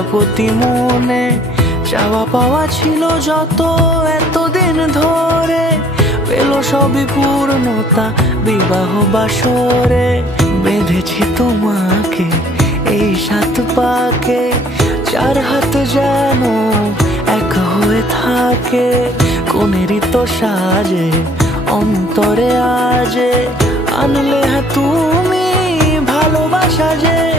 প্রজাপতি মনে চাওয়া পাওয়া ছিল যত এতদিন ধরে, পেল সবই পূর্ণতা বিবাহ বাসরে। বেঁধেছি তোমাকে এই 7 পাকে, 4 হাত যেন এক হয়ে থাকে। কোনেরই তো সাজে অন্তরে আজে আনলে তুমি ভালোবাসা যে।